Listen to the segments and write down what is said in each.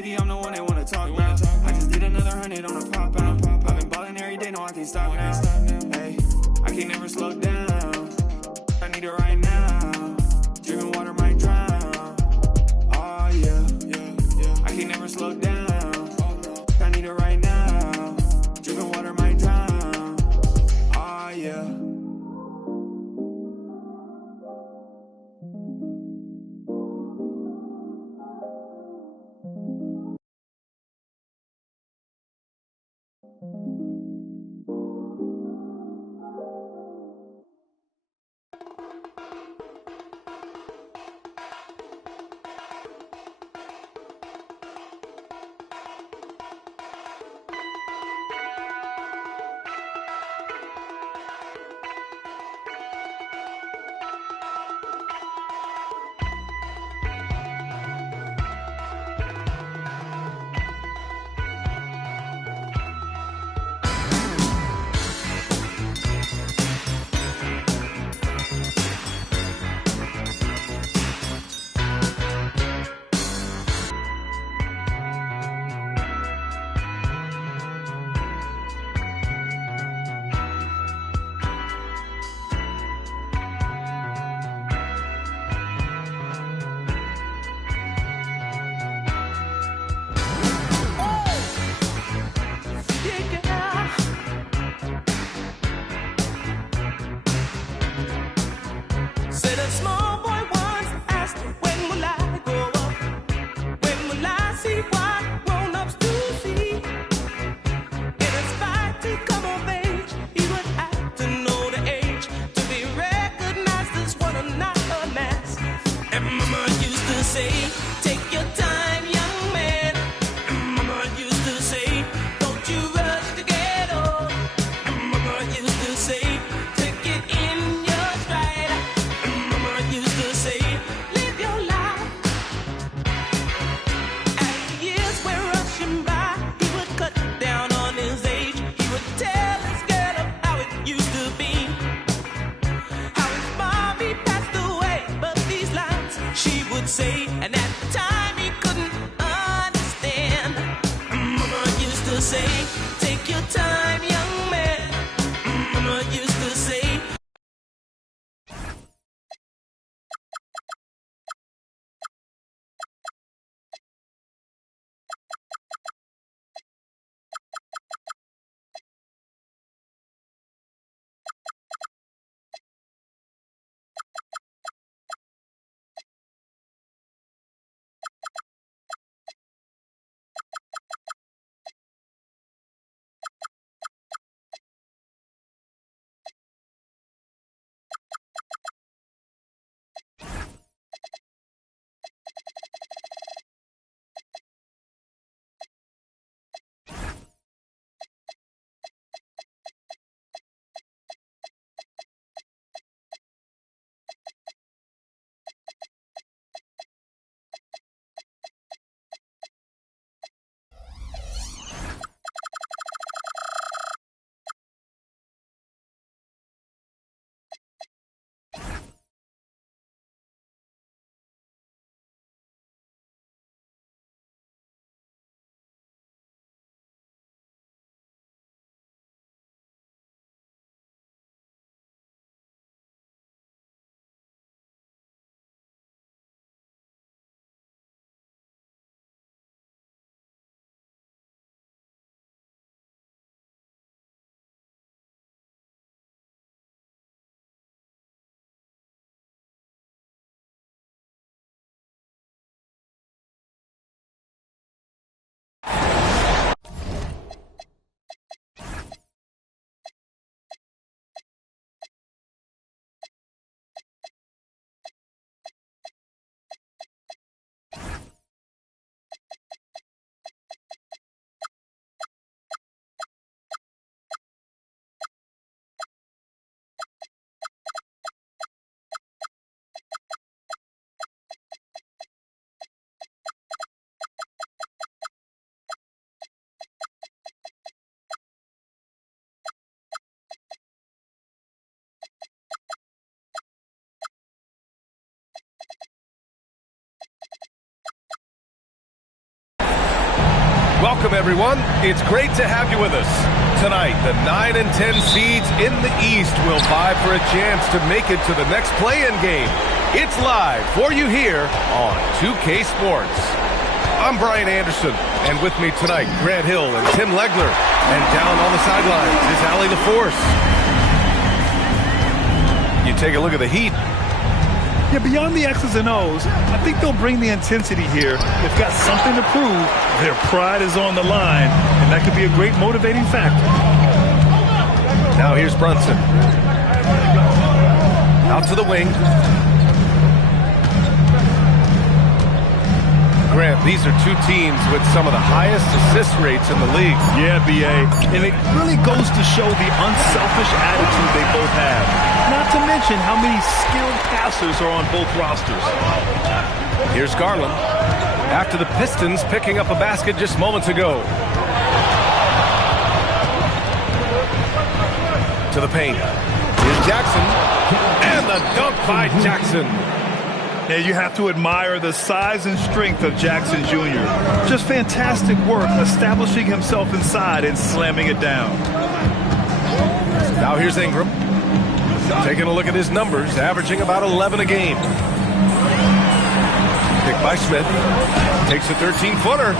city, I'm the one they wanna talk about. I just did another 100 on a pop out. I've been ballin' every day, no, I can't stop now. Hey, I can't never slow down. I need it right now. Dripping water might drown. Oh yeah, I can't never slow down. I need it right now. Dripping water might drown. Oh yeah. Said a small boy once asked, when will I grow up? When will I see what grown-ups do see? In his fight to come of age, he would have to know the age to be recognized as one and not a mass. And Mama used to say, take your time, young man. And Mama used to say, don't you rush to get old. And Mama used to say, take it in your stride. Mama used to say, live your life. As the years were rushing by, he would cut down on his age. He would tell his girl of how it used to be, how his mommy passed away. But these lines she would say, and at the time he couldn't understand. Mama used to say, take your time, young man. Mama used to say, Welcome, everyone. It's great to have you with us. Tonight, the 9 and 10 seeds in the East will vie for a chance to make it to the next play-in game. It's live for you here on 2K Sports. I'm Brian Anderson, and with me tonight, Grant Hill and Tim Legler. And down on the sidelines is Allie LaForce. You take a look at the Heat. Yeah, beyond the X's and O's, I think they'll bring the intensity here. They've got something to prove. Their pride is on the line, and that could be a great motivating factor. Now here's Brunson. Out to the wing. Grant, these are two teams with some of the highest assist rates in the league. Yeah, B.A., and it really goes to show the unselfish attitude they both have. Not to mention how many skilled passers are on both rosters. Here's Garland. After the Pistons picking up a basket just moments ago. To the paint. Here's Jackson. And the dunk by Jackson. Yeah, you have to admire the size and strength of Jackson Jr. Just fantastic work establishing himself inside and slamming it down. Now here's Ingram. Taking a look at his numbers, averaging about 11 a game. Picked by Smith. Takes a 13-footer.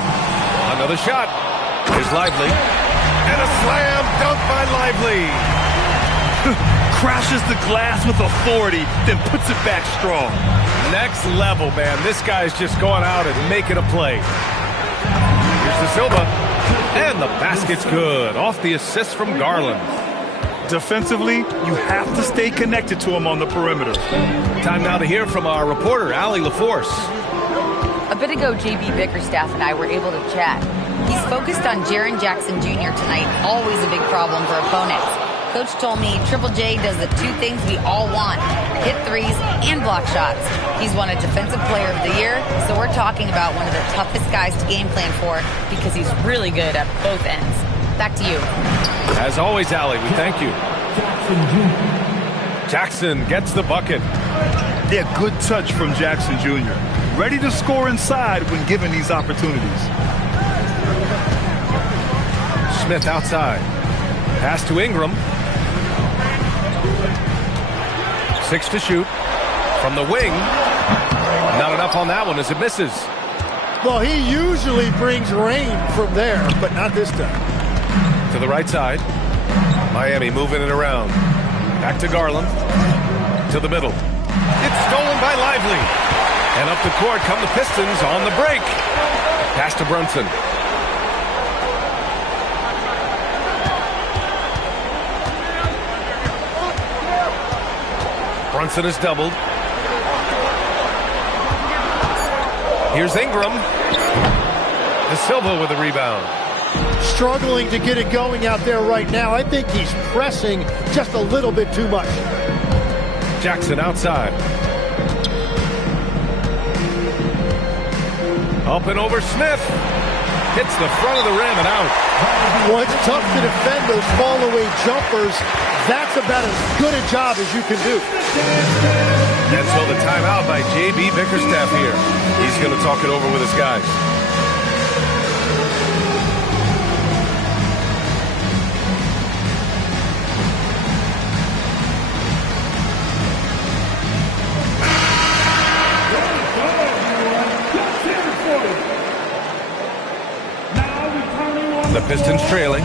Another shot. Here's Lively. And a slam dunk by Lively. Crashes the glass with authority, then puts it back strong. Next level, man. This guy's just going out and making a play. Here's the Silva. And the basket's good. Off the assist from Garland. Defensively, you have to stay connected to him on the perimeter. Time now to hear from our reporter, Allie LaForce. A bit ago, J.B. Bickerstaff and I were able to chat. He's focused on Jaren Jackson Jr. tonight, always a big problem for opponents. Coach told me Triple J does the two things we all want, hit threes and block shots. He's won a Defensive Player of the Year, so we're talking about one of the toughest guys to game plan for because he's really good at both ends. Back to you. As always, Allie, we thank you. Jackson gets the bucket. Yeah, good touch from Jackson Jr. Ready to score inside when given these opportunities. Smith outside. Pass to Ingram. 6 to shoot. From the wing. Not enough on that one as it misses. Well, he usually brings rain from there, but not this time. To the right side. Miami moving it around. Back to Garland. To the middle. It's stolen by Lively. And up the court come the Pistons on the break. Pass to Brunson. Brunson is doubled. Here's Ingram. De Silva with a rebound. Struggling to get it going out there right now. I think he's pressing just a little bit too much. Jackson outside. Up and over Smith. Hits the front of the rim and out. Well, it's tough to defend those fall-away jumpers. That's about as good a job as you can do. And so the timeout by J.B. Bickerstaff here. He's going to talk it over with his guys. The Pistons trailing.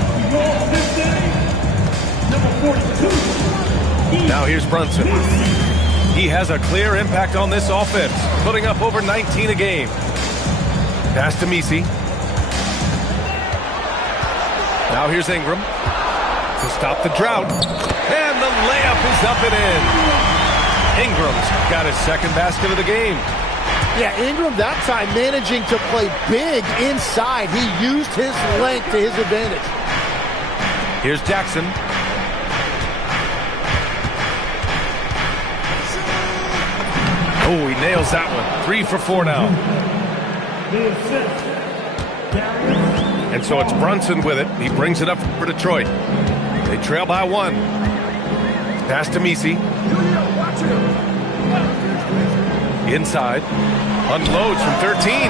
Now here's Brunson. He has a clear impact on this offense, putting up over 19 a game. Pass to Misi. Now here's Ingram to stop the drought. And the layup is up and in. Ingram's got his second basket of the game. Yeah, Ingram that time managing to play big inside. He used his length to his advantage. Here's Jackson. Oh, he nails that one. 3 for 4 now. And so it's Brunson with it. He brings it up for Detroit. They trail by 1. Pass to Misi. Inside. Unloads from 13.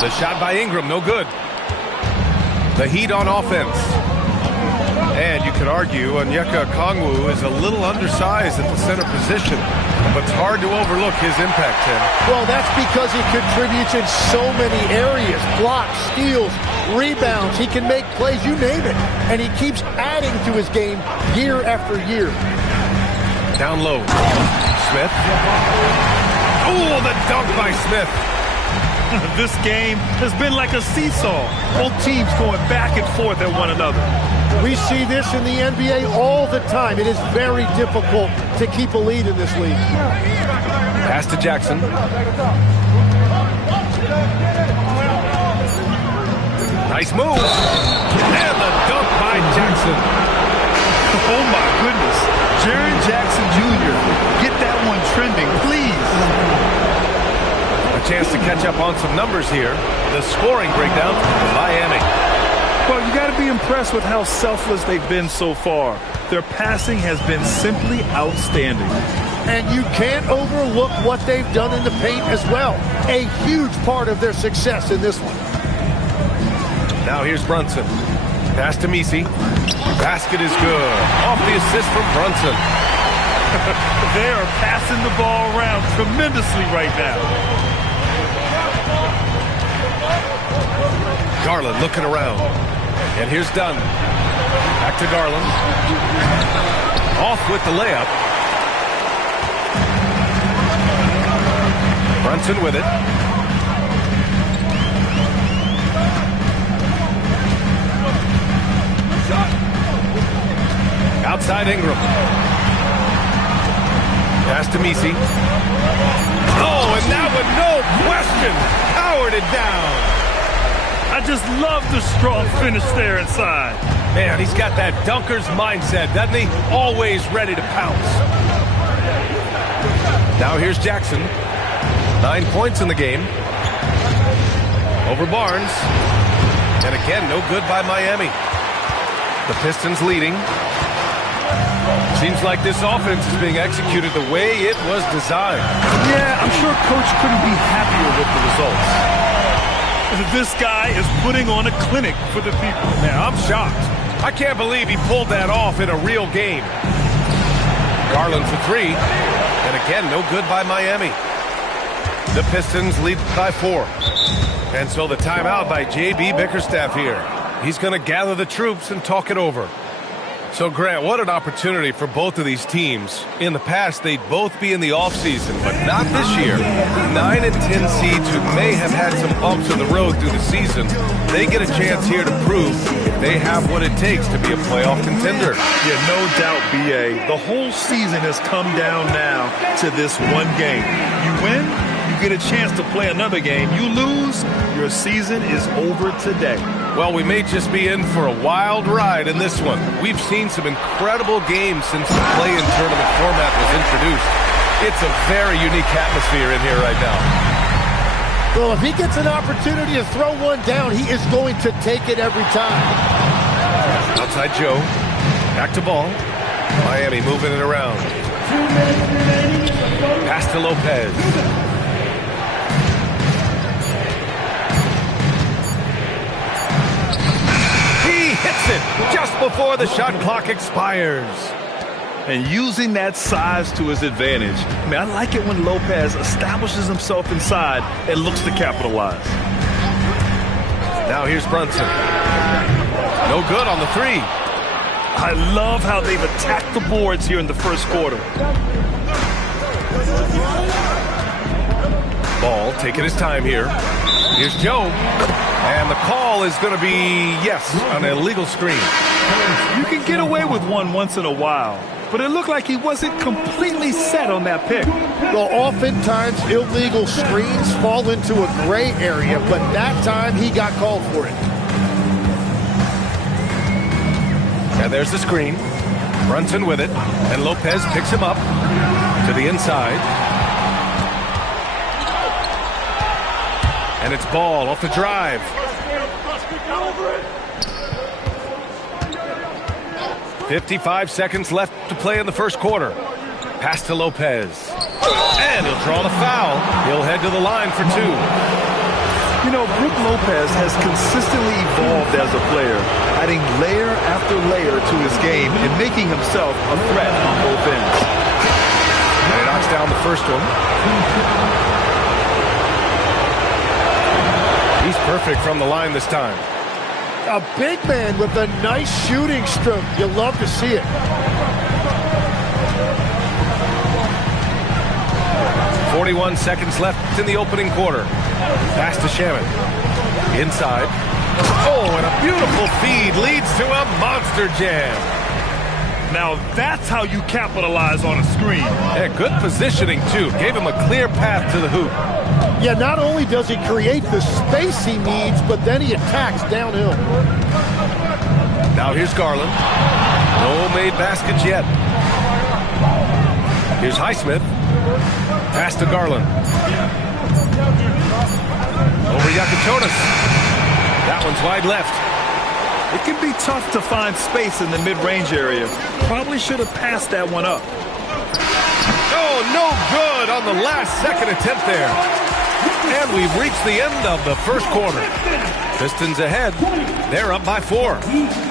The shot by Ingram, no good. The Heat on offense. And you could argue Onyeka Okongwu is a little undersized at the center position, but it's hard to overlook his impact, Tim. Well, that's because he contributes in so many areas. Blocks, steals, rebounds. He can make plays, you name it. And he keeps adding to his game year after year. Down low. Smith. Oh, the dunk by Smith. This game has been like a seesaw. Both teams going back and forth at one another. We see this in the NBA all the time. It is very difficult to keep a lead in this league. Pass to Jackson. Nice move. And the dunk by Jackson. Oh, my goodness. Jaren Jackson Jr., get that one trending, please. A chance to catch up on some numbers here. The scoring breakdown for Miami. Well, you got to be impressed with how selfless they've been so far. Their passing has been simply outstanding. And you can't overlook what they've done in the paint as well. A huge part of their success in this one. Now here's Brunson. Pass to Messi. Basket is good. Off the assist from Brunson. They are passing the ball around tremendously right now. Garland looking around. And here's Dunn. Back to Garland. Off with the layup. Brunson with it. Outside Ingram. Pass to Messi. Oh, and that one, no question, powered it down. I just love the strong finish there inside. Man, he's got that dunker's mindset, doesn't he? Always ready to pounce. Now here's Jackson. 9 points in the game. Over Barnes. And again, no good by Miami. The Pistons leading. Seems like this offense is being executed the way it was designed. Yeah, I'm sure Coach couldn't be happier with the results. This guy is putting on a clinic for the people. Man, I'm shocked. I can't believe he pulled that off in a real game. Garland for three. And again, no good by Miami. The Pistons lead by 4. And so the timeout by J.B. Bickerstaff here. He's going to gather the troops and talk it over. So, Grant, what an opportunity for both of these teams. In the past, they'd both be in the offseason, but not this year. 9 and 10 seeds who may have had some bumps in the road through the season, they get a chance here to prove if they have what it takes to be a playoff contender. Yeah, no doubt, B.A. The whole season has come down now to this one game. You win, you get a chance to play another game. You lose, your season is over today. Well, we may just be in for a wild ride in this one. We've seen some incredible games since the play-in tournament format was introduced. It's a very unique atmosphere in here right now. Well, if he gets an opportunity to throw one down, he is going to take it every time. Outside Joe. Back to ball. Miami moving it around. Pass to Lopez. Hits it just before the shot clock expires. And using that size to his advantage. I mean, I like it when Lopez establishes himself inside and looks to capitalize. Now here's Brunson. No good on the three. I love how they've attacked the boards here in the first quarter. Ball taking his time here. Here's Joe. And the call is going to be, yes, an illegal screen. You can get away with one once in a while, but it looked like he wasn't completely set on that pick. Well, oftentimes illegal screens fall into a gray area, but that time he got called for it. And there's the screen. Brunson with it, and Lopez picks him up to the inside. And it's Ball off the drive. "55 seconds left to play in the first quarter. Pass to Lopez. And he'll draw the foul. He'll head to the line for 2. You know, Brook Lopez has consistently evolved as a player, adding layer after layer to his game and making himself a threat on both ends. And he knocks down the first one. He's perfect from the line this time. A big man with a nice shooting stroke. You love to see it. 41 seconds left in the opening quarter. Pass to Shaman. Inside. Oh, and a beautiful feed leads to a monster jam. Now that's how you capitalize on a screen. Yeah, good positioning, too. Gave him a clear path to the hoop. Yeah, not only does he create the space he needs, but then he attacks downhill. Now here's Garland. No made baskets yet. Here's Highsmith. Pass to Garland. Over Yakuchonis. That one's wide left. It can be tough to find space in the mid-range area. Probably should have passed that one up. Oh, no good on the last second attempt there. And we've reached the end of the first quarter. Pistons ahead. They're up by 4.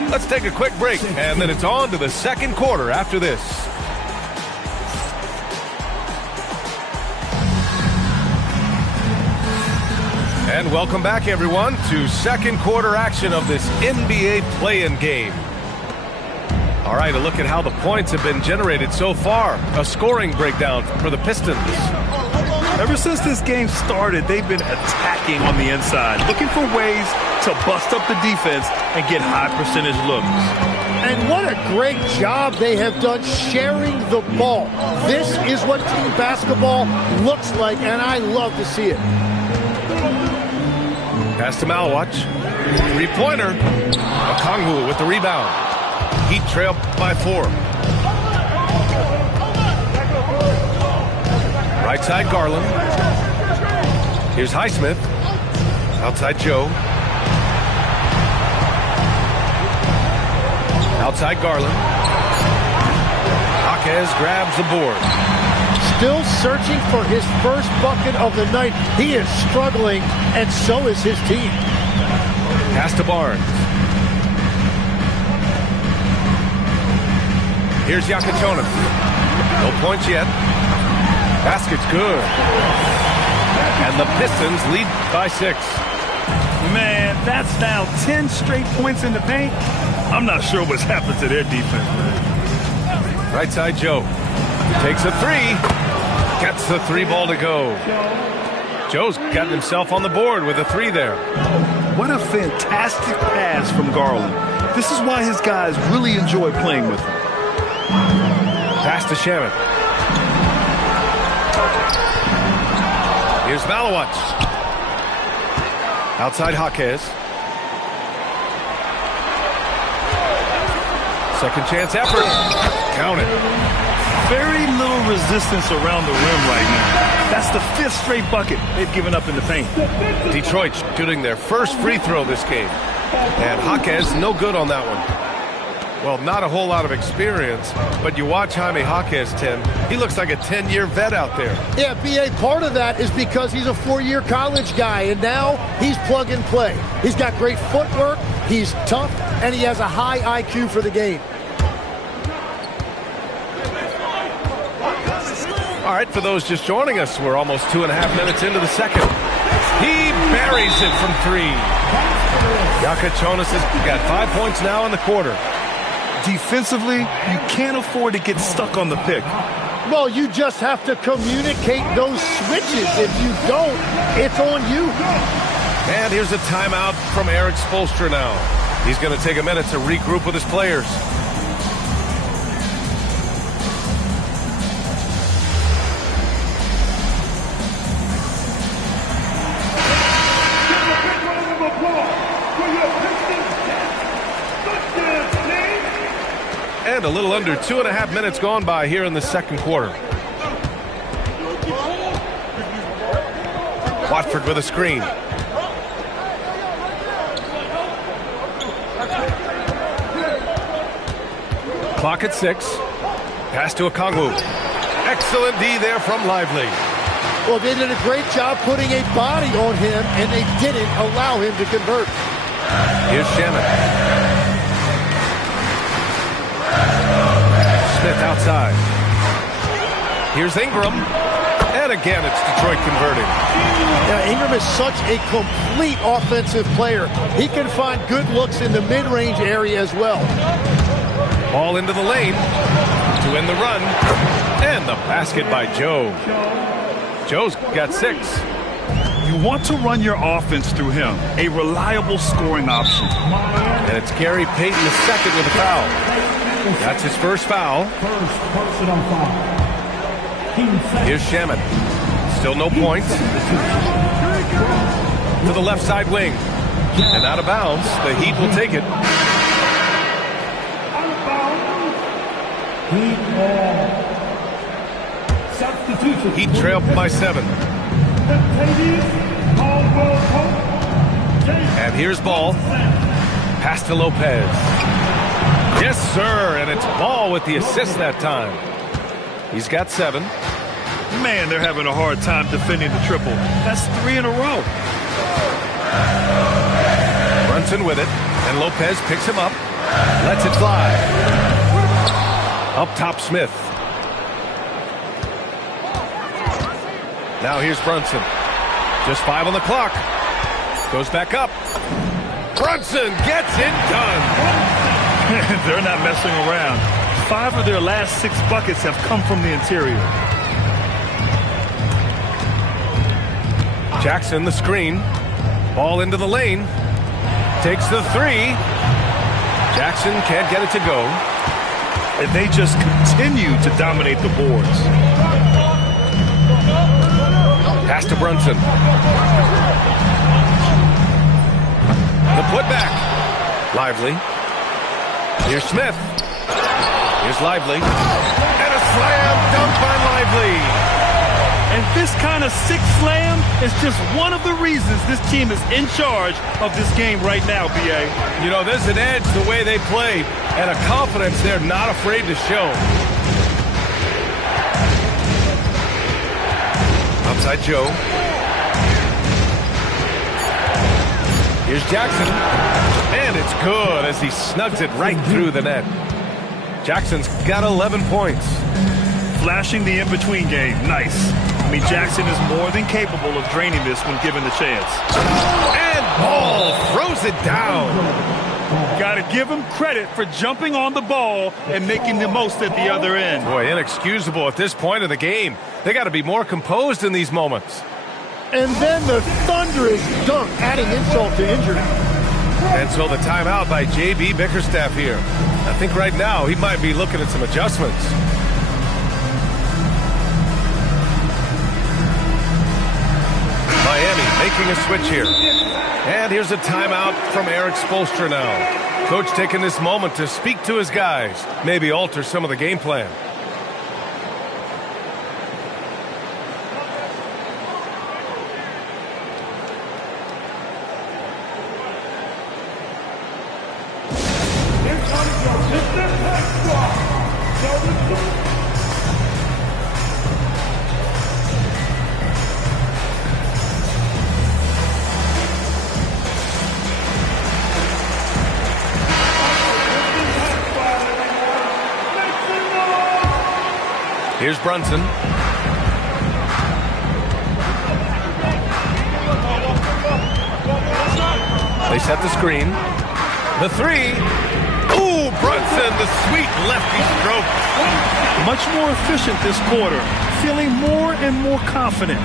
Let's take a quick break, and then it's on to the second quarter after this. And welcome back, everyone, to second quarter action of this NBA play-in game. All right, a look at how the points have been generated so far. A scoring breakdown for the Pistons. Ever since this game started, they've been attacking on the inside, looking for ways to bust up the defense and get high percentage looks. And what a great job they have done sharing the ball. This is what team basketball looks like, and I love to see it. Pass to Malwatch. Three-pointer. Okongwu with the rebound. Heat trail by 4. Right side, Garland. Here's Highsmith. Outside, Joe. Outside, Garland. Jaquez grabs the board. Still searching for his first bucket of the night. He is struggling, and so is his team. Pass to Barnes. Here's Yakuchonis. No points yet. Basket's good. And the Pistons lead by 6. Man, that's now 10 straight points in the paint. I'm not sure what's happened to their defense, man. Right side, Joe. Takes a 3. Gets the 3 ball to go. Joe's gotten himself on the board with a 3 there. What a fantastic pass from Garland. This is why his guys really enjoy playing with him. Pass to Shaman. Here's Malawatch. Outside Jaquez. Second chance effort. Count it. Very little resistance around the rim right now. That's the 5th straight bucket they've given up in the paint. Detroit shooting their first free throw this game. And Jaquez no good on that one. Well, not a whole lot of experience, but you watch Jaime Jaquez, Tim. He looks like a 10-year vet out there. Yeah, B.A., part of that is because he's a 4-year college guy, and now he's plug and play. He's got great footwork, he's tough, and he has a high IQ for the game. All right, for those just joining us, we're almost 2.5 minutes into the second. He buries it from 3. Yakuchonis has got 5 points now in the quarter. Defensively, you can't afford to get stuck on the pick. Well, you just have to communicate those switches. If you don't, it's on you. And here's a timeout from Eric Spoelstra now. He's going to take a minute to regroup with his players. And a little under 2.5 minutes gone by here in the second quarter. Watford with a screen. Clock at 6. Pass to Okongwu. Excellent D there from Lively. Well, they did a great job putting a body on him, and they didn't allow him to convert. Here's Shannon. Smith outside. Here's Ingram. And again, it's Detroit converting. Yeah, Ingram is such a complete offensive player. He can find good looks in the mid-range area as well. Ball into the lane to end the run. And the basket by Joe. Joe's got 6. You want to run your offense through him. A reliable scoring option. And it's Gary Payton II with a foul. That's his first foul. Here's Shaman. Still no points. To the left side wing. And out of bounds. The Heat will take it. Heat trail by 7. And here's Ball. Pass to Lopez. Yes, sir. And it's Ball with the assist that time. He's got 7. Man, they're having a hard time defending the triple. That's 3 in a row. Brunson with it. And Lopez picks him up. Lets it fly. Up top, Smith. Now here's Brunson. Just 5 on the clock. Goes back up. Brunson gets it done. They're not messing around. 5 of their last 6 buckets have come from the interior. Jackson, the screen. Ball into the lane. Takes the 3. Jackson can't get it to go. And they just continue to dominate the boards. Pass to Brunson. The putback. Lively. Here's Smith. Here's Lively. And a slam dunk by Lively. And this kind of sick slam is just one of the reasons this team is in charge of this game right now, B.A. You know, there's an edge the way they play and a confidence they're not afraid to show. Outside Joe. Here's Jackson. And it's good as he snugs it right through the net. Jackson's got 11 points. Flashing the in-between game. Nice. I mean, Jackson is more than capable of draining this when given the chance. And Ball throws it down. Got to give him credit for jumping on the ball and making the most at the other end. Boy, inexcusable at this point of the game. They got to be more composed in these moments. And then the thunderous dunk, adding insult to injury. And so the timeout by J.B. Bickerstaff here. I think right now he might be looking at some adjustments. Miami making a switch here. And here's a timeout from Eric Spoelstra now. Coach taking this moment to speak to his guys. Maybe alter some of the game plan. Here's Brunson. They set the screen. The 3. Ooh, Brunson, the sweet lefty stroke. Much more efficient this quarter. Feeling more and more confident.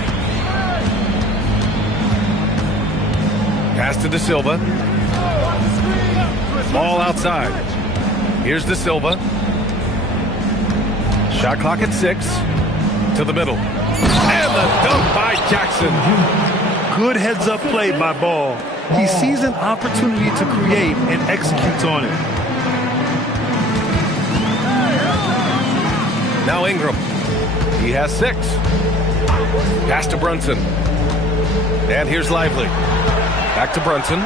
Pass to De Silva. Ball outside. Here's De Silva. Shot clock at 6. To the middle. And the dunk by Jackson. Good heads-up play by Ball. He sees an opportunity to create and executes on it. Now Ingram. He has 6. Pass to Brunson. And here's Lively. Back to Brunson.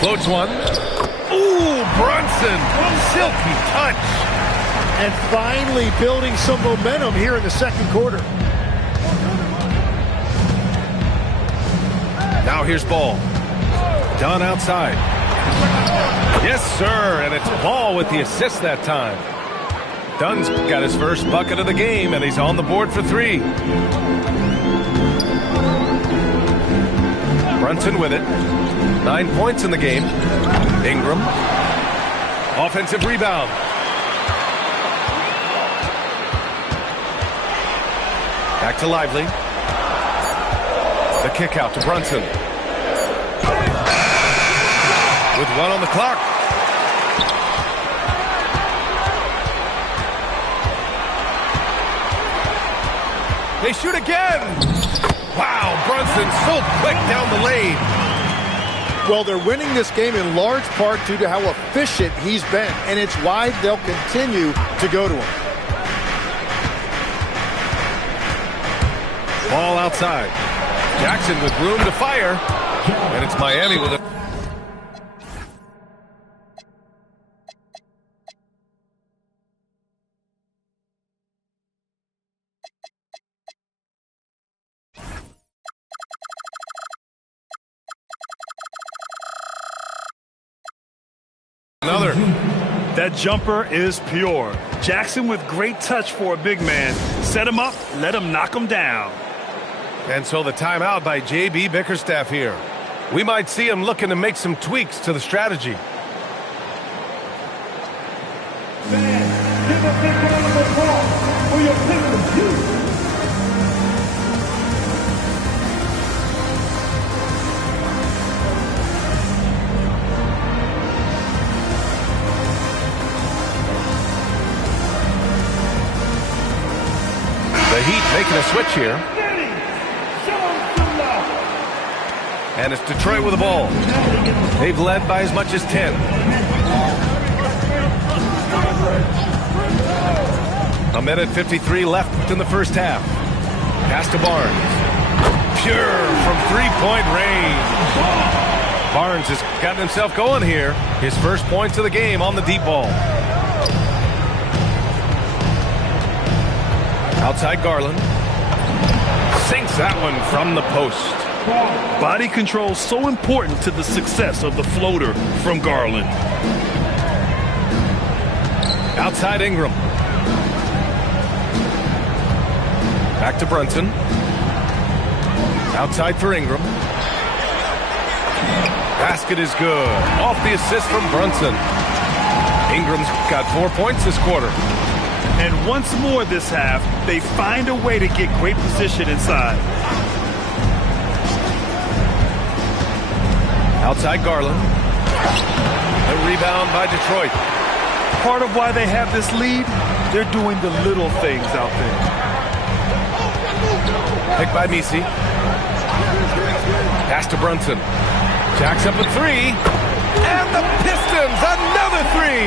Floats one. Ooh, Brunson. Silky touch. And finally building some momentum here in the second quarter. Now here's Ball. Done outside. Yes, sir, and it's Ball with the assist that time. Dunn's got his first bucket of the game, and he's on the board for 3. Brunson with it. 9 points in the game. Ingram. Offensive rebound. Back to Lively. The kick out to Brunson. With 1 on the clock. They shoot again. Wow, Brunson so quick down the lane. Well, they're winning this game in large part due to how efficient he's been, and it's why they'll continue to go to him. Ball outside. Jackson with room to fire. And it's Miami with a... Another. That jumper is pure. Jackson with great touch for a big man. Set him up, let him knock him down. And so the timeout by J.B. Bickerstaff here. We might see him looking to make some tweaks to the strategy. Fans, give a big round of applause for your Pistons-Heat. The Heat making a switch here. And it's Detroit with the ball. They've led by as much as 10. A minute 53 left in the first half. Pass to Barnes. Pure from three-point range. Barnes has gotten himself going here. His first points of the game on the deep ball. Outside Garland. Sinks that one from the post. Body control so important to the success of the floater from Garland. Outside Ingram. Back to Brunson. Outside for Ingram. Basket is good. Off the assist from Brunson. Ingram's got 4 points this quarter. And once more this half, they find a way to get great position inside. Outside Garland. A rebound by Detroit. Part of why they have this lead, they're doing the little things out there. Picked by Misi. Pass to Brunson. Jacks up a 3. And the Pistons, another 3.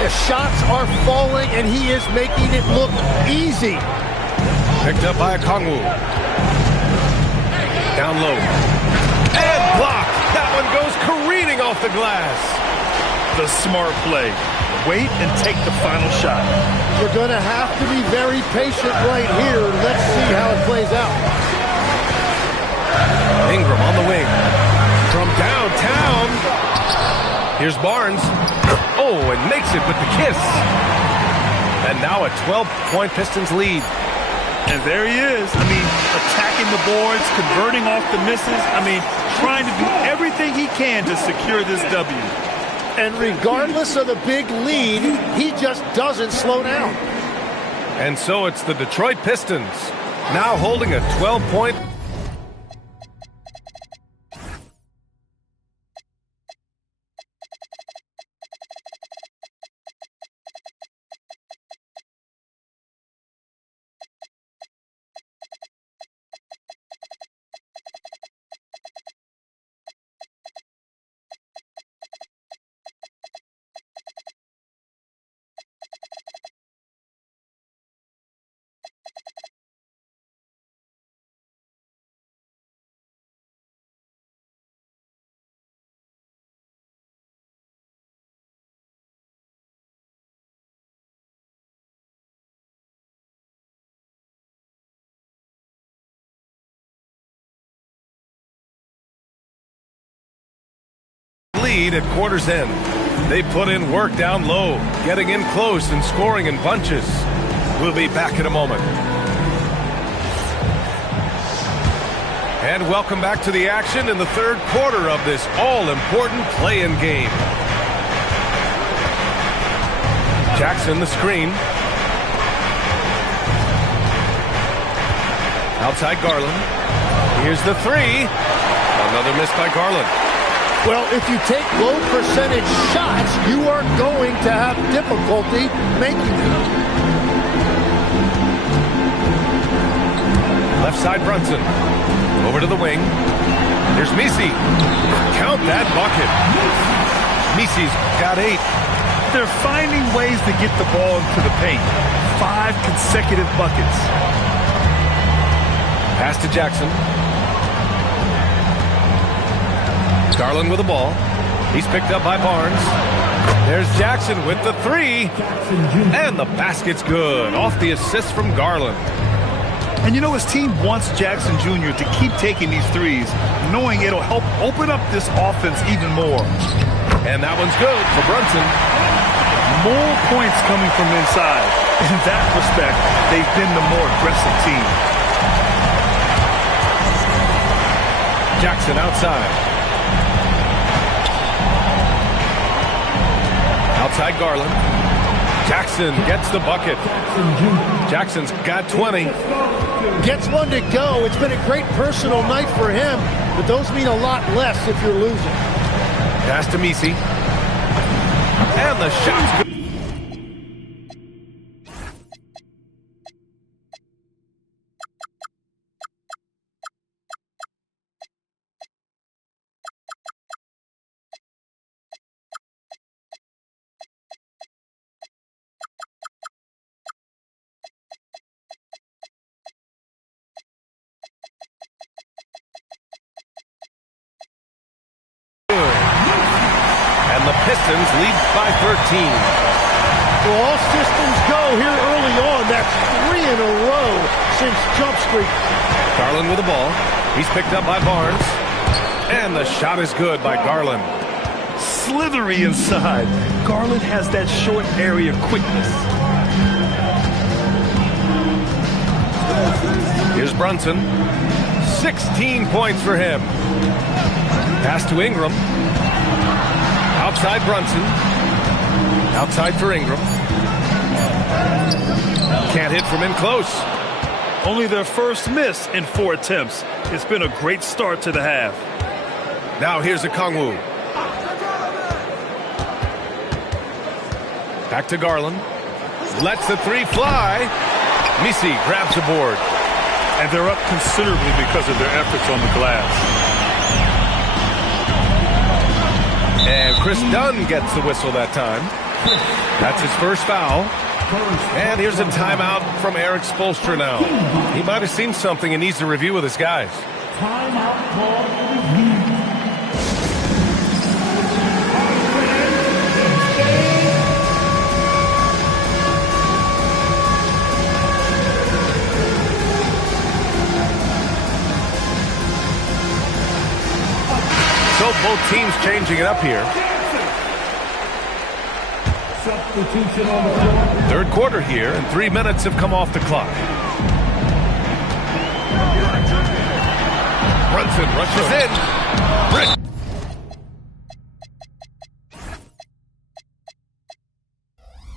The shots are falling, and he is making it look easy. Picked up by Okongwu. Down low. And blocked. That one goes careening off the glass. The smart play. Wait and take the final shot. You're going to have to be very patient right here. Let's see how it plays out. Ingram on the wing. From downtown. Here's Barnes. Oh, and makes it with the kiss. And now a 12-point Pistons lead. And there he is. I mean, attacking the boards, converting off the misses. I mean, trying to do everything he can to secure this W. And regardless of the big lead, he just doesn't slow down. And so it's the Detroit Pistons now holding a 12-point lead at quarter's end. They put in work down low, getting in close and scoring in bunches. We'll be back in a moment. And welcome back to the action in the third quarter of this all-important play-in game. Jackson, the screen. Outside Garland. Here's the three. Another miss by Garland. Well, if you take low percentage shots, you are going to have difficulty making them. Left side Brunson. Over to the wing. Here's Misi. Count that bucket. Misi's got 8. They're finding ways to get the ball into the paint. 5 consecutive buckets. Pass to Jackson. Garland with the ball. He's picked up by Barnes. There's Jackson with the 3. And the basket's good. Off the assist from Garland. And you know, his team wants Jackson Jr. to keep taking these threes, knowing it'll help open up this offense even more. And that one's good for Brunson. More points coming from inside. In that respect, they've been the more aggressive team. Jackson outside. Outside Garland. Jackson gets the bucket. Jackson's got 20. Gets one to go. It's been a great personal night for him, but those mean a lot less if you're losing. Pass to Misi. And the shot's good. And the Pistons lead by 13. Well, all systems go here early on. That's 3 in a row since jump streak. Garland with the ball. He's picked up by Barnes. And the shot is good by Garland. Slithery inside. Garland has that short area quickness. Here's Brunson. 16 points for him. Pass to Ingram. Outside Brunson. Outside for Ingram. Can't hit from in close. Only their first miss in 4 attempts. It's been a great start to the half. Now here's Okongwu. Back to Garland. Lets the 3 fly. Misi grabs the board. And they're up considerably because of their efforts on the glass. And Chris Dunn gets the whistle that time. That's his first foul. And here's a timeout from Eric Spoelstra now. He might have seen something and needs to review with his guys. Timeout call for the Heat. So both teams changing it up here. Substitution on the floor. Third quarter here, and 3 minutes have come off the clock. Brunson rushes in.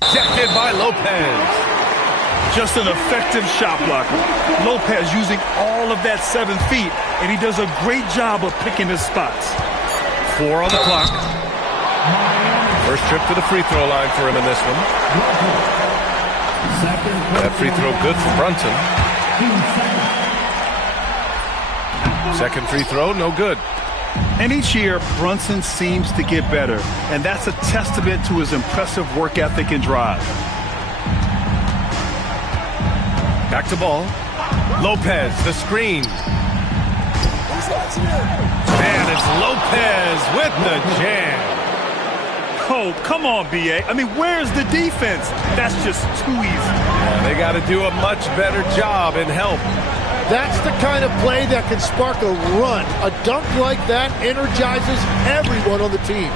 Ejected by Lopez. Just an effective shot blocker. Lopez using all of that 7 feet, and he does a great job of picking his spots. 4 on the clock. First trip to the free throw line for him in this one. That free throw good for Brunson. Second free throw, no good. And each year, Brunson seems to get better, and that's a testament to his impressive work ethic and drive. Back to ball. Lopez, the screen. And it's Lopez with the jam. Oh, come on, B.A. I mean, where's the defense? That's just too easy. Yeah, they got to do a much better job in help. That's the kind of play that can spark a run. A dunk like that energizes everyone on the team.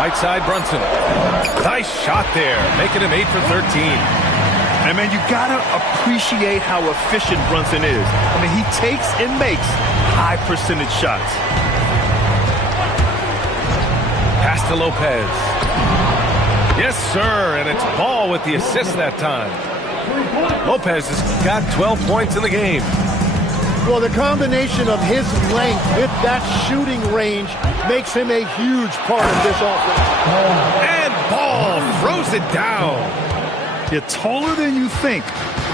Right side, Brunson. Nice shot there, making him 8 for 13. And, man, you got to appreciate how efficient Brunson is. I mean, he takes and makes high-percentage shots. Pass to Lopez. Yes, sir, and it's Ball with the assist that time. Lopez has got 12 points in the game. Well, the combination of his length with that shooting range makes him a huge part of this offense. And Ball throws it down. You're taller than you think.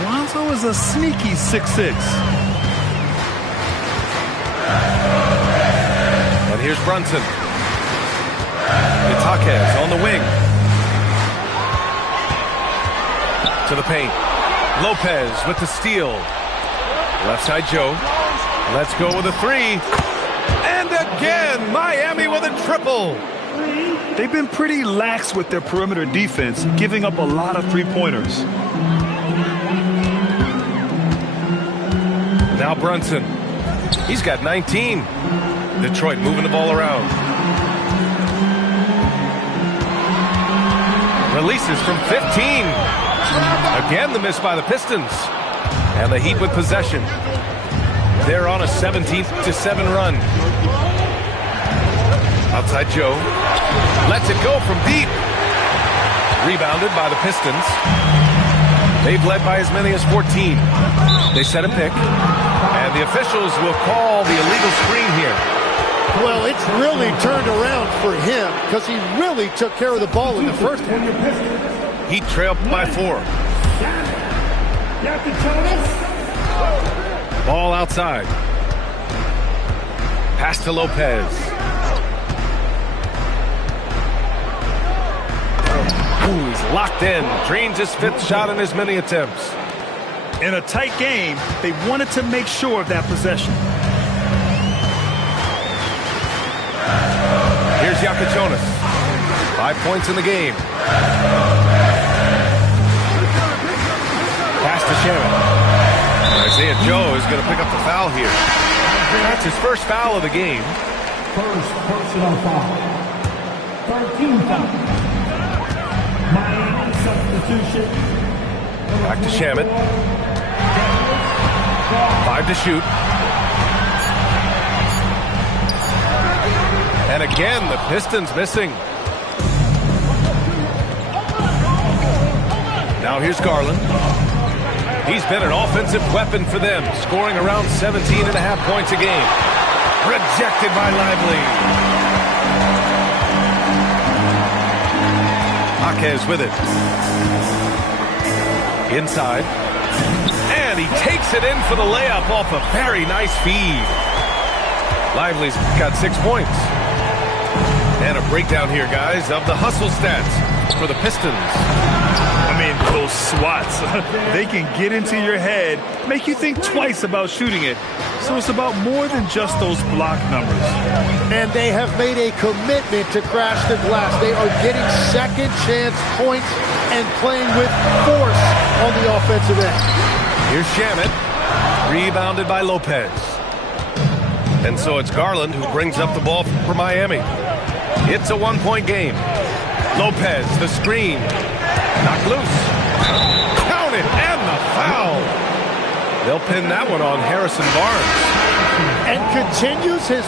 Lonzo is a sneaky 6'6". And here's Brunson. It's Jaquez on the wing. To the paint. Lopez with the steal. Left side Joe. Let's go with a three. And again, Miami with a triple. They've been pretty lax with their perimeter defense, giving up a lot of three-pointers. Now Brunson. He's got 19. Detroit moving the ball around. Releases from 15. Again, the miss by the Pistons. And the Heat with possession. They're on a 17-7 run. Outside Joe. Lets it go from deep. Rebounded by the Pistons. They've led by as many as 14. They set a pick. And the officials will call the illegal screen here. Well, it's really turned around for him because he really took care of the ball in the first half. Heat trailed by 4. Ball outside. Pass to Lopez. Ooh, he's locked in. Drains his 5th shot in as many attempts. In a tight game, they wanted to make sure of that possession. Here's Jonas. 5 points in the game. Pass to Shannon. Isaiah Joe is going to pick up the foul here. That's his first foul of the game. First personal foul. 13 foul. Miami substitution. Back to Shamet. 5 to shoot. And again, the Pistons missing. Now here's Garland. He's been an offensive weapon for them, scoring around 17.5 points a game. Rejected by Lively. Jaquez with it. Inside. And he takes it in for the layup off a very nice feed. Lively's got 6 points. And a breakdown here, guys, of the hustle stats for the Pistons. I mean, those swats, they can get into your head, make you think twice about shooting it. So it's about more than just those block numbers. And they have made a commitment to crash the glass. They are getting second chance points and playing with force on the offensive end. Here's Shamet, rebounded by Lopez. And so it's Garland who brings up the ball for Miami. It's a 1-point game. Lopez, the screen. Knocked loose. Counted, and the foul. They'll pin that one on Harrison Barnes. And continues his...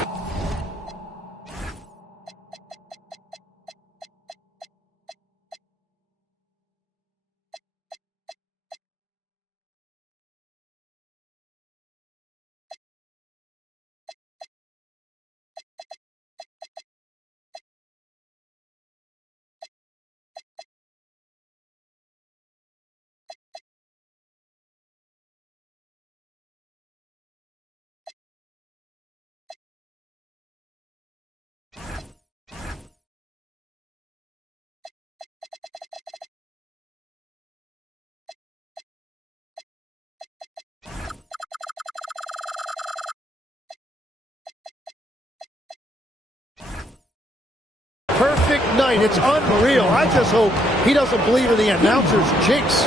Perfect night. It's unreal. I just hope he doesn't believe in the announcer's jinx.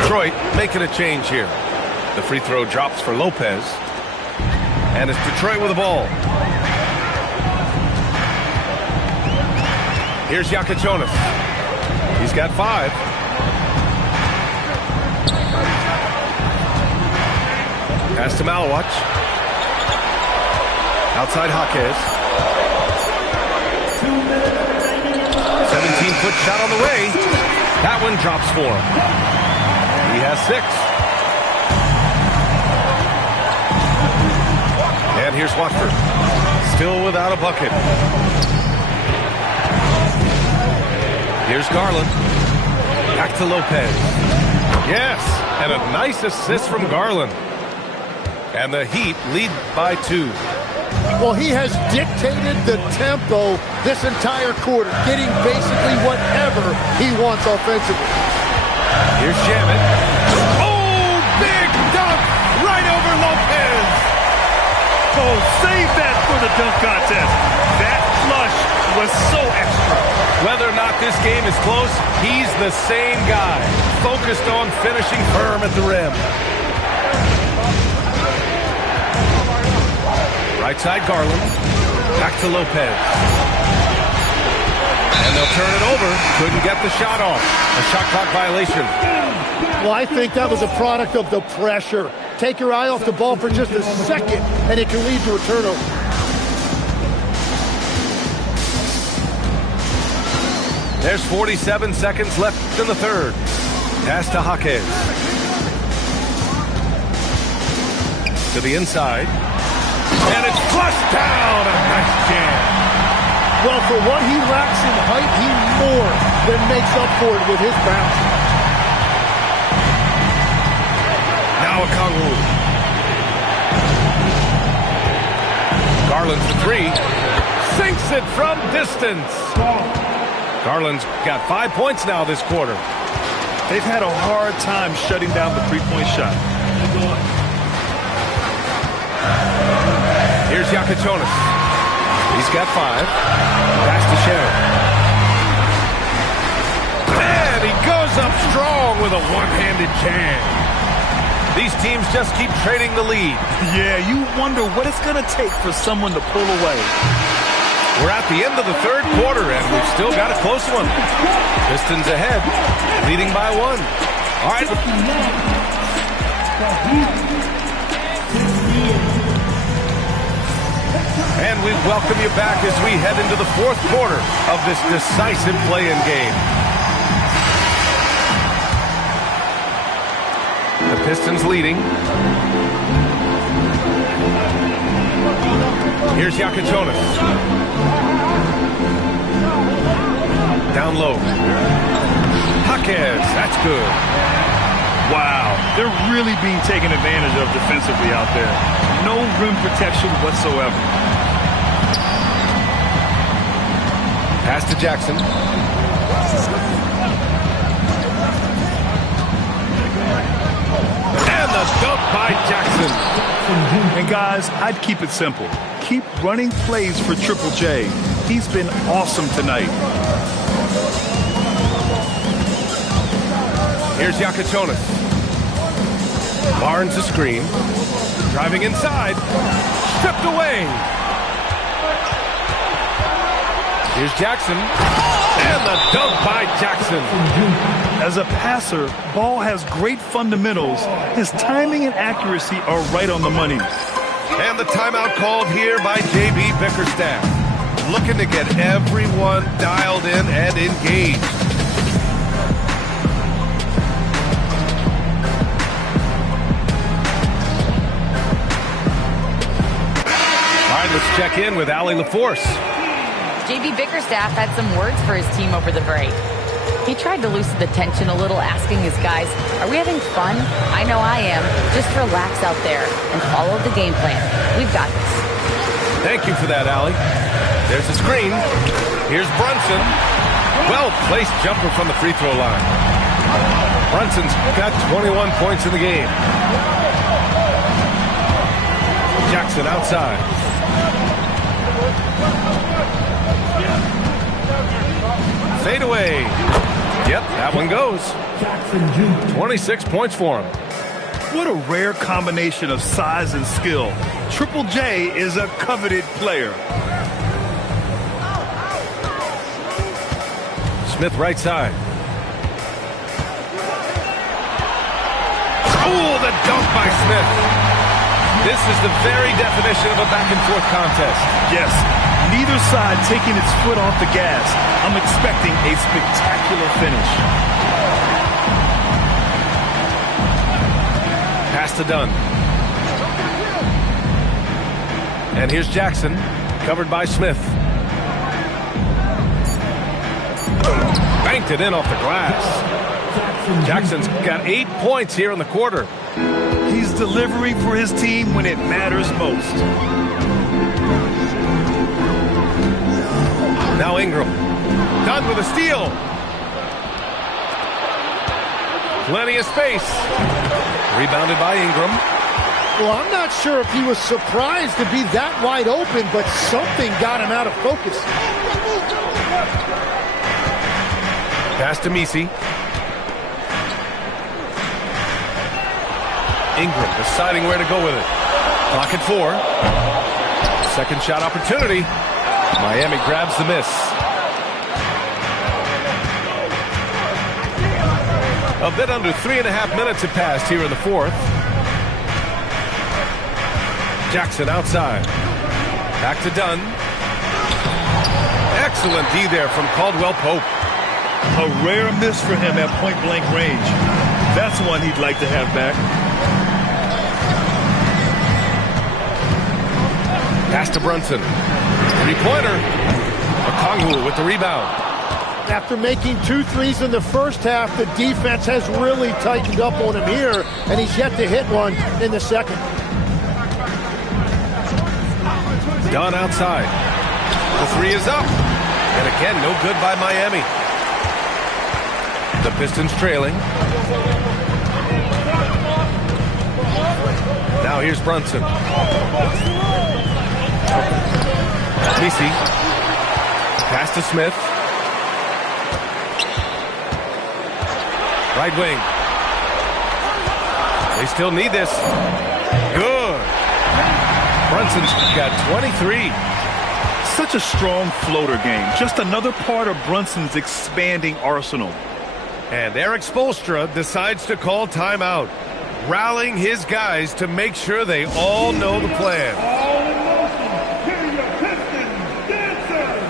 Detroit making a change here. The free throw drops for Lopez. And it's Detroit with the ball. Here's Jakiconis. He's got 5. Pass to Malawach. Outside Jaquez. 17-foot shot on the way. That one drops for him. He has 6. And here's Watford. Still without a bucket. Here's Garland. Back to Lopez. Yes, and a nice assist from Garland. And the Heat lead by 2. Well, he has dictated the tempo this entire quarter, getting basically whatever he wants offensively. Here's Shamet. Oh, big dunk right over Lopez. Oh, save that for the dunk contest. That flush was so extra. Whether or not this game is close, he's the same guy, focused on finishing firm at the rim. Right side Garland, back to Lopez. And they'll turn it over. Couldn't get the shot off. A shot clock violation. Well, I think that was a product of the pressure. Take your eye off the ball for just a second, and it can lead to a turnover. There's 47 seconds left in the third. Pass to Jaquez. To the inside. And it's flushed down. A nice jam. Well, for what he lacks in height, he more than makes up for it with his bounce. Now a Kongwu. Garland for 3. Sinks it from distance. Garland's got 5 points now this quarter. They've had a hard time shutting down the three-point shot. Here's Jakiconis. He's got 5. Pass to Shamet. And he goes up strong with a one-handed jam. These teams just keep trading the lead. Yeah, you wonder what it's going to take for someone to pull away. We're at the end of the third quarter, and we've still got a close one. Pistons ahead, leading by 1. All right. And we welcome you back as we head into the fourth quarter of this decisive play-in game. The Pistons leading. Here's Jakiconis. Down low. Jaquez, that's good. Wow, they're really being taken advantage of defensively out there. No rim protection whatsoever. Pass to Jackson. And the dunk by Jackson. And guys, I'd keep it simple. Keep running plays for Triple J. He's been awesome tonight. Here's Jakiconis. Barnes a screen. Driving inside. Stripped away. Here's Jackson. And the dunk by Jackson. As a passer, Ball has great fundamentals. His timing and accuracy are right on the money. And the timeout called here by J.B. Bickerstaff. Looking to get everyone dialed in and engaged. All right, let's check in with Allie LaForce. J.B. Bickerstaff had some words for his team over the break. He tried to loosen the tension a little, asking his guys, are we having fun? I know I am. Just relax out there and follow the game plan. We've got this. Thank you for that, Allie. There's a screen. Here's Brunson. Well-placed jumper from the free throw line. Brunson's got 21 points in the game. Jackson outside. Fade away. Yep, that one goes. 26 points for him. What a rare combination of size and skill. Triple J is a coveted player. Smith right side. Oh, the dunk by Smith. This is the very definition of a back-and-forth contest. Yes, neither side taking its foot off the gas. I'm expecting a spectacular finish. Pass to Dunn. And here's Jackson, covered by Smith. Banked it in off the glass. Jackson's got 8 points here in the quarter. He's delivering for his team when it matters most. Now Ingram. Dunn with a steal. Plenty of space. Rebounded by Ingram. Well, I'm not sure if he was surprised to be that wide open, but something got him out of focus. Pass to Messi. Ingram deciding where to go with it. Clock at 4. Second shot opportunity. Miami grabs the miss. A bit under 3.5 minutes have passed here in the fourth. Jackson outside. Back to Dunn. Excellent D there from Caldwell Pope. A rare miss for him at point-blank range. That's one he'd like to have back. Pass to Brunson. Three-pointer. Okongwu with the rebound. After making 2 threes in the first half, the defense has really tightened up on him here, and he's yet to hit one in the second. Dunn outside. The three is up. And again, no good by Miami. The Pistons trailing. Now here's Brunson. Messi. Pass to Smith. Right wing. They still need this. Good. Brunson's got 23. Such a strong floater game. Just another part of Brunson's expanding arsenal. And Eric Spoelstra decides to call timeout, rallying his guys to make sure they all know the plan. All in motion. Here are your Pistons dancers.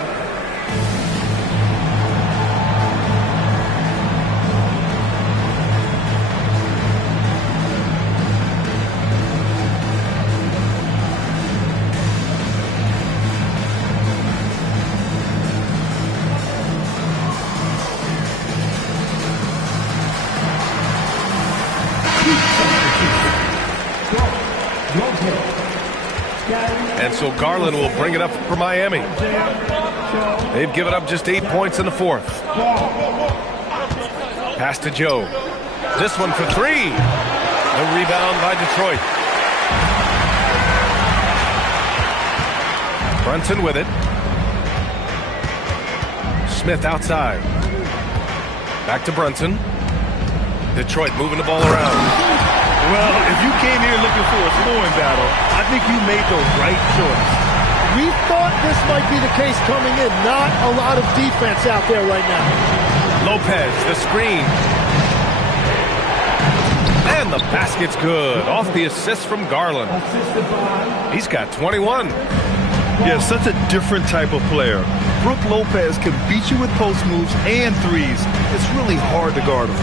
And so Garland will bring it up for Miami. They've given up just 8 points in the fourth. Pass to Joe. This one for 3. The rebound by Detroit. Brunson with it. Smith outside. Back to Brunson. Detroit moving the ball around. Well, if you came here looking for a scoring battle, I think you made the right choice. We thought this might be the case coming in. Not a lot of defense out there right now. Lopez, the screen. And the basket's good. Off the assist from Garland. He's got 21. Yeah, such a different type of player. Brook Lopez can beat you with post moves and threes. It's really hard to guard him.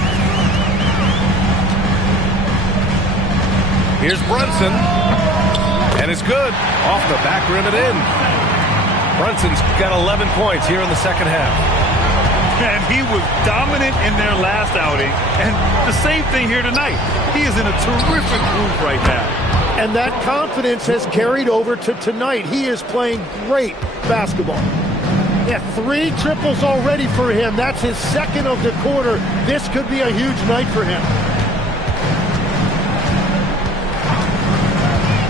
Here's Brunson. And it's good. Off the back rim and in. Brunson's got 11 points here in the second half. And he was dominant in their last outing. And the same thing here tonight. He is in a terrific groove right now. And that confidence has carried over to tonight. He is playing great basketball. Yeah, 3 triples already for him. That's his second of the quarter. This could be a huge night for him.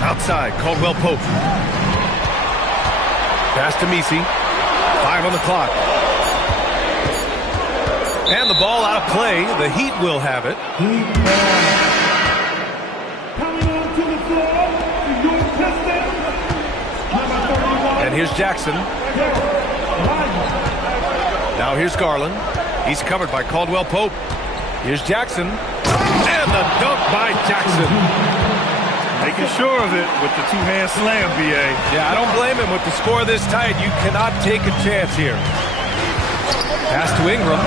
Outside, Caldwell Pope. Pass to Messi. 5 on the clock. And the ball out of play. The Heat will have it. Coming onto the floor, your Pistons. And here's Jackson. Now here's Garland. He's covered by Caldwell Pope. Here's Jackson. And the dunk by Jackson. Making sure of it with the two-hand slam, B.A. Yeah, I don't blame him. With the score this tight, you cannot take a chance here. Pass to Ingram.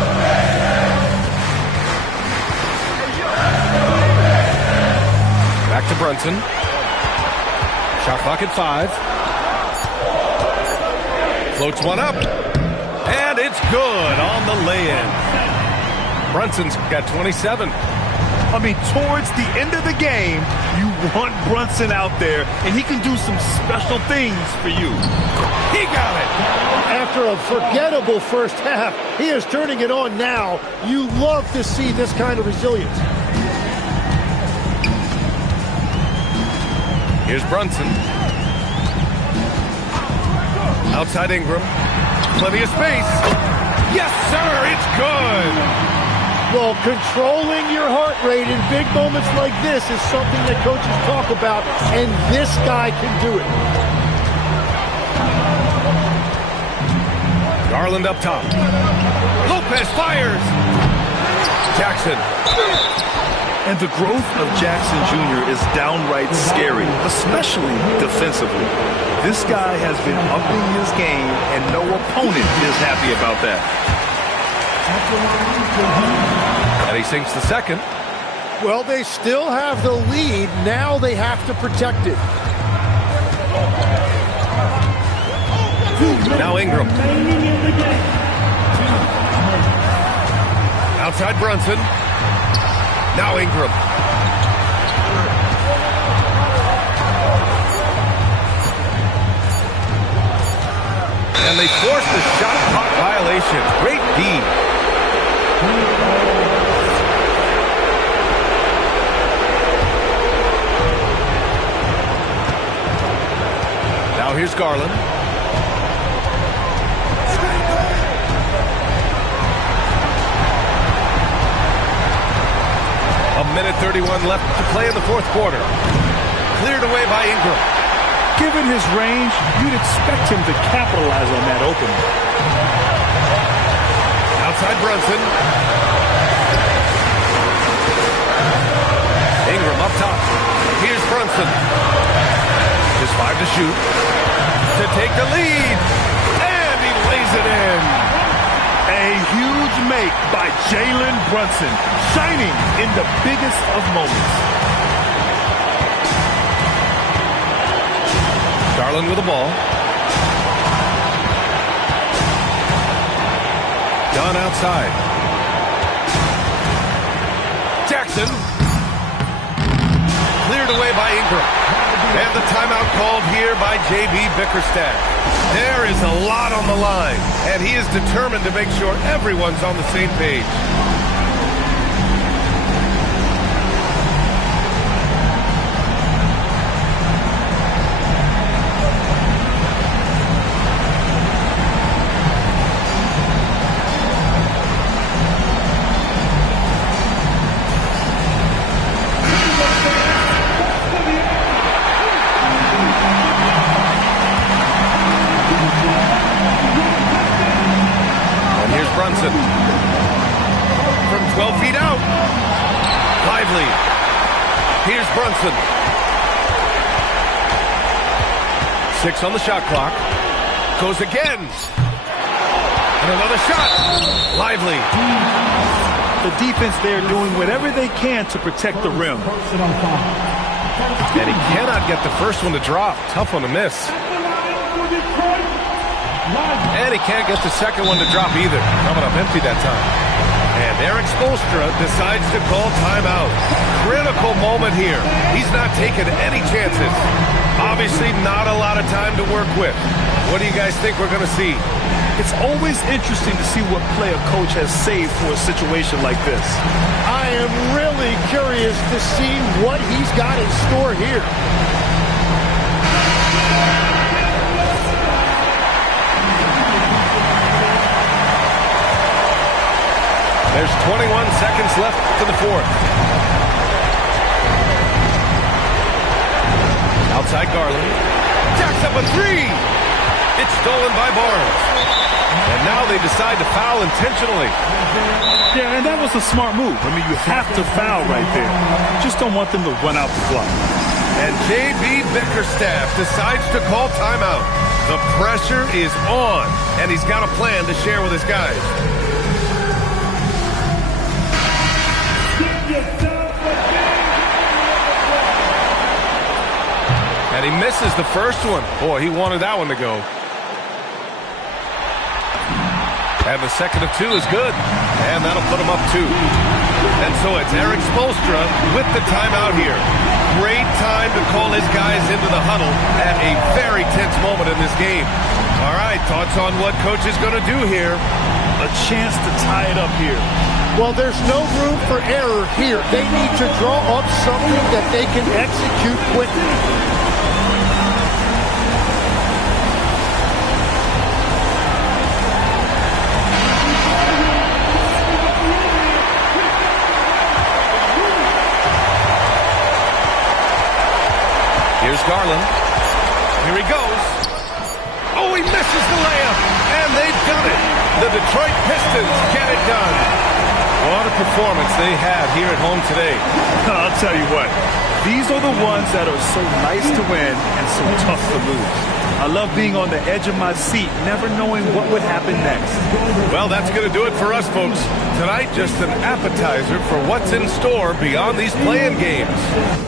Back to Brunson. Shot clock at 5. Floats one up. And it's good on the lay-in. Brunson's got 27. I mean, towards the end of the game, you want Brunson out there, and he can do some special things for you. He got it. After a forgettable first half, he is turning it on now. You love to see this kind of resilience. Here's Brunson. Outside Ingram. Plenty of space. Yes, sir, it's good. Well, controlling your heart rate in big moments like this is something that coaches talk about, and this guy can do it. Garland up top. Lopez fires. Jackson. And the growth of Jackson Jr. is downright scary, especially defensively. This guy has been upping his game, and no opponent is happy about that. And he sinks the second. Well, they still have the lead. Now they have to protect it. Now Ingram. Outside Brunson. Now Ingram. And they force the shot clock violation. Great D. Now here's Garland. A minute 31 left to play in the fourth quarter. Cleared away by Ingram. Given his range, you'd expect him to capitalize on that opening. Outside Brunson. Ingram up top. Here's Brunson. Just 5 to shoot. To take the lead. And he lays it in. A huge make by Jalen Brunson, shining in the biggest of moments. Garland with the ball. Dunn outside. Jackson. Cleared away by Ingram. And the timeout called here by J.B. Bickerstaff. There is a lot on the line, and he is determined to make sure everyone's on the same page. Brunson from 12 feet out. Lively. Here's Brunson. 6 on the shot clock. Goes again. And another shot. Lively. The defense there doing whatever they can to protect the rim. And he cannot get the first one to drop. Tough one to miss. And he can't get the second one to drop either. Coming up empty that time. And Eric Spoelstra decides to call timeout. Critical moment here. He's not taking any chances. Obviously not a lot of time to work with. What do you guys think we're going to see? It's always interesting to see what play a coach has saved for a situation like this. I am really curious to see what he's got in store here. There's 21 seconds left to the fourth. Outside Garland. Jacks up a three. It's stolen by Barnes. And now they decide to foul intentionally. Yeah, and that was a smart move. I mean, you have to foul right there. Just don't want them to run out the clock. And J.B. Bickerstaff decides to call timeout. The pressure is on, and he's got a plan to share with his guys. And he misses the first one. Boy, he wanted that one to go. And the second of two is good. And that'll put him up 2. And so it's Eric Spoelstra with the timeout here. Great time to call his guys into the huddle at a very tense moment in this game. All right, thoughts on what coach is going to do here? A chance to tie it up here. Well, there's no room for error here. They need to draw up something that they can execute quickly. Here's Garland. Here he goes. Oh, he misses the layup. And they've done it. The Detroit Pistons get it done. What a performance they had here at home today. I'll tell you what. These are the ones that are so nice to win and so tough to lose. I love being on the edge of my seat, never knowing what would happen next. Well, that's going to do it for us, folks. Tonight, just an appetizer for what's in store beyond these play-in games.